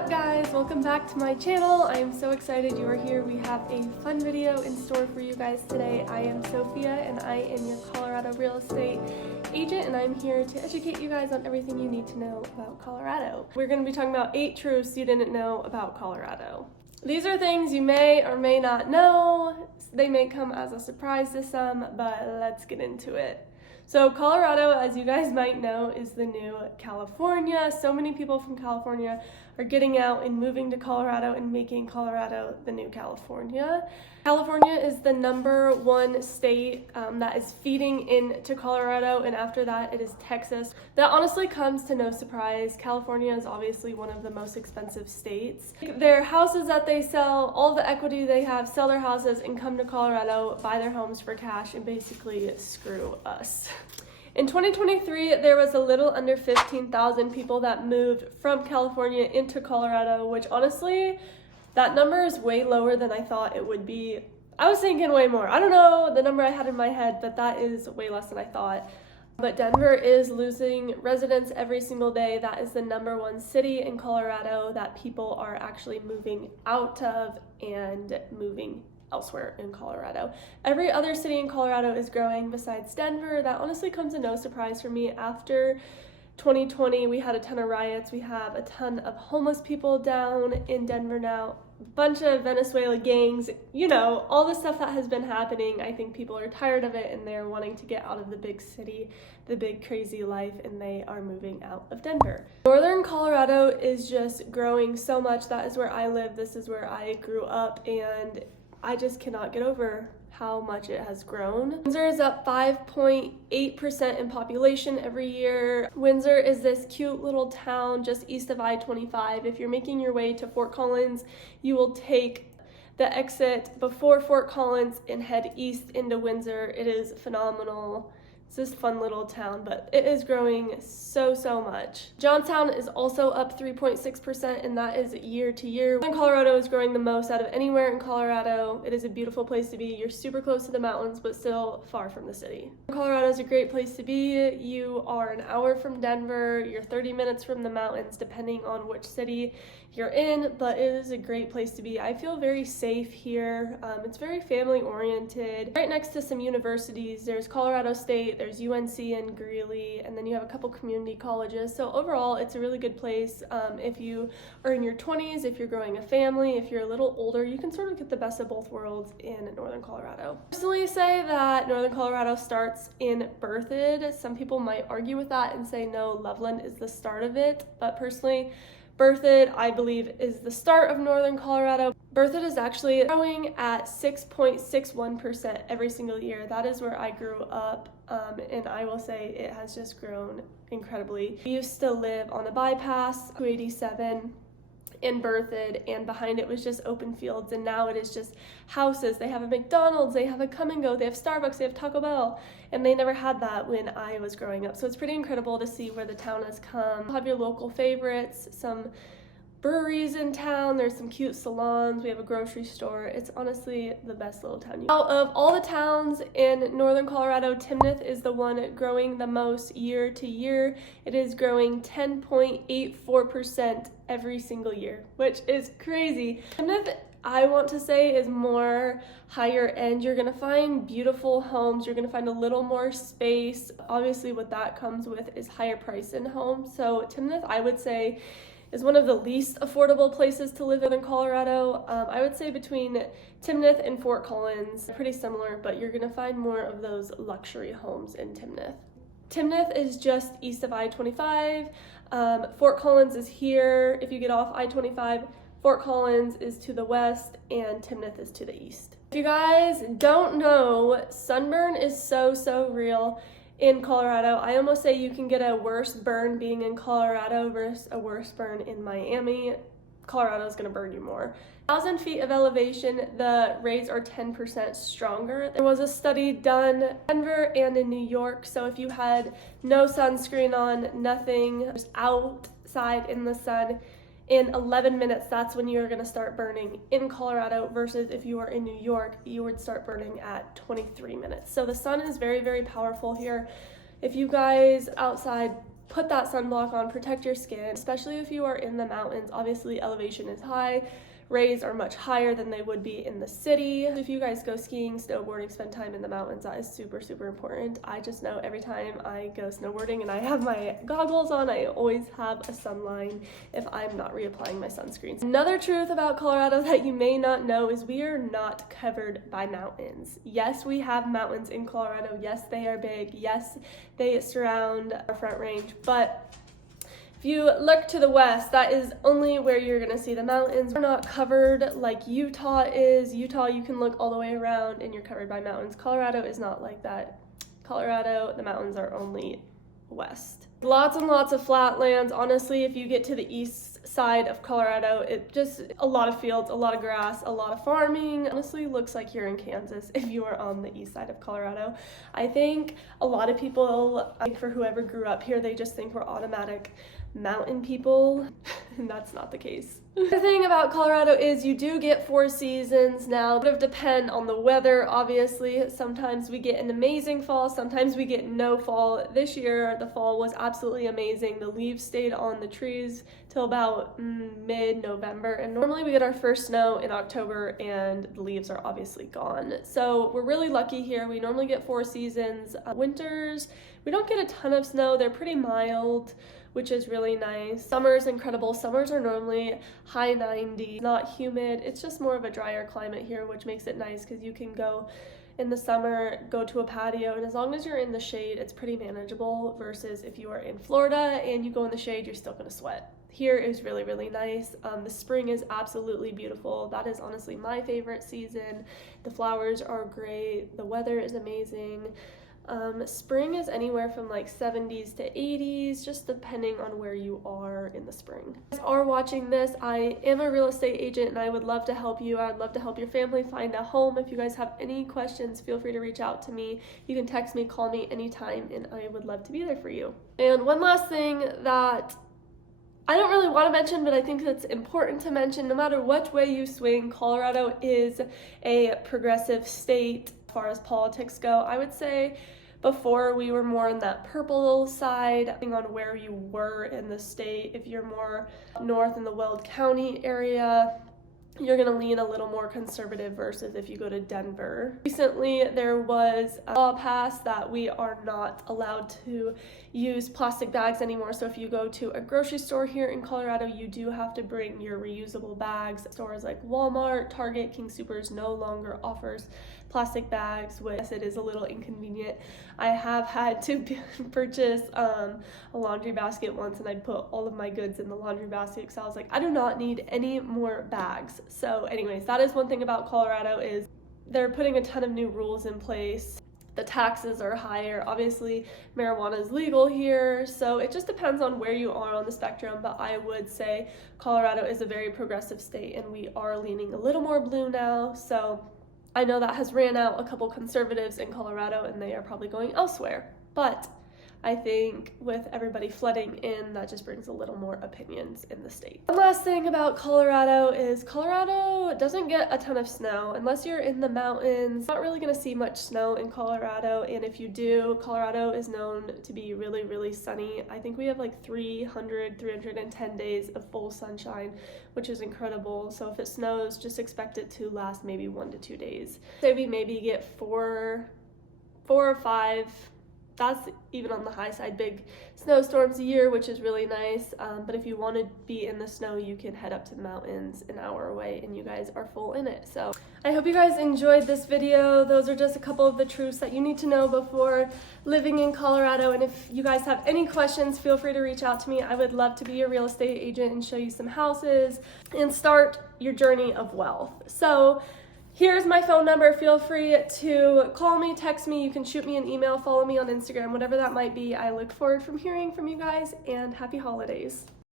up guys? Welcome back to my channel. I am so excited you are here. We have a fun video in store for you guys today. I am Sophia and I am your Colorado real estate agent, and I'm here to educate you guys on everything you need to know about Colorado. We're going to be talking about 8 truths you didn't know about Colorado. These are things you may or may not know. They may come as a surprise to some, but let's get into it. So Colorado, as you guys might know, is the new California. So many people from California are getting out and moving to Colorado and making Colorado the new California. California is the #1 state that is feeding into Colorado, and after that it is Texas. That honestly comes to no surprise. California is obviously one of the most expensive states. Their houses that they sell, all the equity they have, sell their houses and come to Colorado, buy their homes for cash, and basically screw us. In 2023, there was a little under 15,000 people that moved from California into Colorado, which honestly, that number is way lower than I thought it would be. I was thinking way more. I don't know the number I had in my head, but that is way less than I thought. But Denver is losing residents every single day. That is the #1 city in Colorado that people are actually moving out of and moving elsewhere in Colorado. Every other city in Colorado is growing besides Denver. That honestly comes as no surprise for me. After 2020, we had a ton of riots. We have a ton of homeless people down in Denver now. A bunch of Venezuela gangs, you know, all the stuff that has been happening. I think people are tired of it and they're wanting to get out of the big city, the big crazy life, and they are moving out of Denver. Northern Colorado is just growing so much. That is where I live. This is where I grew up, and I just cannot get over how much it has grown. Windsor is up 5.8% in population every year. Windsor is this cute little town just east of I-25. If you're making your way to Fort Collins, you will take the exit before Fort Collins and head east into Windsor. It is phenomenal. It's this fun little town, but it is growing so much. Johnstown is also up 3.6%, and that is year to year. Colorado is growing the most out of anywhere in Colorado. It is a beautiful place to be. You're super close to the mountains, but still far from the city. Colorado is a great place to be. You are an hour from Denver. You're 30 minutes from the mountains, depending on which city you're in, but it is a great place to be. I feel very safe here. It's very family oriented. Right next to some universities, there's Colorado State, there's UNC and Greeley, and then you have a couple community colleges. So overall, it's a really good place. If you are in your 20s, if you're growing a family, if you're a little older, you can sort of get the best of both worlds in Northern Colorado. I personally say that Northern Colorado starts in Berthoud. Some people might argue with that and say no, Loveland is the start of it, but personally, Berthoud, I believe, is the start of Northern Colorado. Berthoud is actually growing at 6.61% every single year. That is where I grew up, and I will say it has just grown incredibly. We used to live on a bypass, 287 in Berthoud, and behind it was just open fields, and now it is just houses. They have a McDonald's, they have a Come and Go, they have Starbucks, they have Taco Bell, and they never had that when I was growing up. So it's pretty incredible to see where the town has come. You have your local favorites, some breweries in town, there's some cute salons, we have a grocery store. It's honestly the best little town. Out of all the towns in Northern Colorado, Timnath is the one growing the most year to year. It is growing 10.84% every single year, which is crazy. Timnath, I want to say, is more higher end. You're gonna find beautiful homes, you're gonna find a little more space. Obviously what that comes with is higher price in homes. So Timnath, I would say, is one of the least affordable places to live in Colorado. I would say between Timnath and Fort Collins, pretty similar, but you're gonna find more of those luxury homes in Timnath. Timnath is just east of I-25. Fort Collins is here. If you get off I-25, Fort Collins is to the west and Timnath is to the east. If you guys don't know, sunburn is so real in Colorado. I almost say you can get a worse burn being in Colorado versus a worse burn in Miami. Colorado is gonna burn you more. 1,000 feet of elevation, the rays are 10% stronger. There was a study done in Denver and in New York, so if you had no sunscreen on, nothing, just outside in the sun, in 11 minutes, that's when you're gonna start burning in Colorado, versus if you were in New York, you would start burning at 23 minutes. So the sun is very powerful here. If you guys outside put that sunblock on, protect your skin, especially if you are in the mountains. Obviously, elevation is high. Rays are much higher than they would be in the city. If you guys go skiing, snowboarding, spend time in the mountains, that is super, super important. I just know every time I go snowboarding and I have my goggles on, I always have a sunline if I'm not reapplying my sunscreen. Another truth about Colorado that you may not know is we are not covered by mountains. Yes, we have mountains in Colorado. Yes, they are big. Yes, they surround our Front Range, but if you look to the west, that is only where you're going to see the mountains. We're not covered like Utah is. Utah, you can look all the way around and you're covered by mountains. Colorado is not like that. Colorado, the mountains are only west. Lots and lots of flatlands. Honestly, if you get to the east side of Colorado, it just a lot of fields, a lot of grass, a lot of farming. Honestly, looks like you're in Kansas if you are on the east side of Colorado. I think a lot of people, for whoever grew up here, they just think we're automatic mountain people, and that's not the case. The thing about Colorado is you do get 4 seasons now. It would depend on the weather, obviously. Sometimes we get an amazing fall, sometimes we get no fall. This year, the fall was absolutely amazing. The leaves stayed on the trees till about mid-November, and normally we get our first snow in October and the leaves are obviously gone. So we're really lucky here. We normally get 4 seasons. Winters, we don't get a ton of snow. They're pretty mild, which is really nice. Summer is incredible. Summers are normally high 90s, not humid. It's just more of a drier climate here, which makes it nice because you can go in the summer, go to a patio, and as long as you're in the shade, it's pretty manageable versus if you are in Florida and you go in the shade, you're still gonna sweat. Here is really, really nice. The spring is absolutely beautiful. That is honestly my favorite season. The flowers are great. The weather is amazing. Spring is anywhere from like 70s to 80s, just depending on where you are in the spring. If you guys are watching this, I am a real estate agent and I would love to help you. I'd love to help your family find a home. If you guys have any questions, feel free to reach out to me. You can text me, call me anytime, and I would love to be there for you. And one last thing that I don't really want to mention, but I think that's important to mention, no matter which way you swing, Colorado is a progressive state as far as politics go. I would say before we were more on that purple side, depending on where you were in the state. If you're more north in the Weld County area, you're going to lean a little more conservative versus if you go to Denver. Recently, there was a law passed that we are not allowed to use plastic bags anymore. So if you go to a grocery store here in Colorado, you do have to bring your reusable bags. Stores like Walmart, Target, King Soopers no longer offers plastic bags, which it is a little inconvenient. I have had to purchase a laundry basket once, and I'd put all of my goods in the laundry basket because I was like, I do not need any more bags. So anyways, that is one thing about Colorado is they're putting a ton of new rules in place. The taxes are higher. Obviously, marijuana is legal here, so it just depends on where you are on the spectrum, but I would say Colorado is a very progressive state, and we are leaning a little more blue now, so I know that has ran out a couple conservatives in Colorado, and they are probably going elsewhere, but I think with everybody flooding in, that just brings a little more opinions in the state. One last thing about Colorado is Colorado doesn't get a ton of snow. Unless you're in the mountains, not really going to see much snow in Colorado, and if you do, Colorado is known to be really, really sunny. I think we have like 310 days of full sunshine, which is incredible. So if it snows, just expect it to last maybe 1 to 2 days. Say we maybe get four or five, that's even on the high side, big snowstorms a year, which is really nice. But if you want to be in the snow, you can head up to the mountains an hour away and you guys are full in it. So I hope you guys enjoyed this video. Those are just a couple of the truths that you need to know before living in Colorado. And if you guys have any questions, feel free to reach out to me. I would love to be your real estate agent and show you some houses and start your journey of wealth. So here's my phone number. Feel free to call me, text me. You can shoot me an email, follow me on Instagram, whatever that might be. I look forward from hearing from you guys, and happy holidays.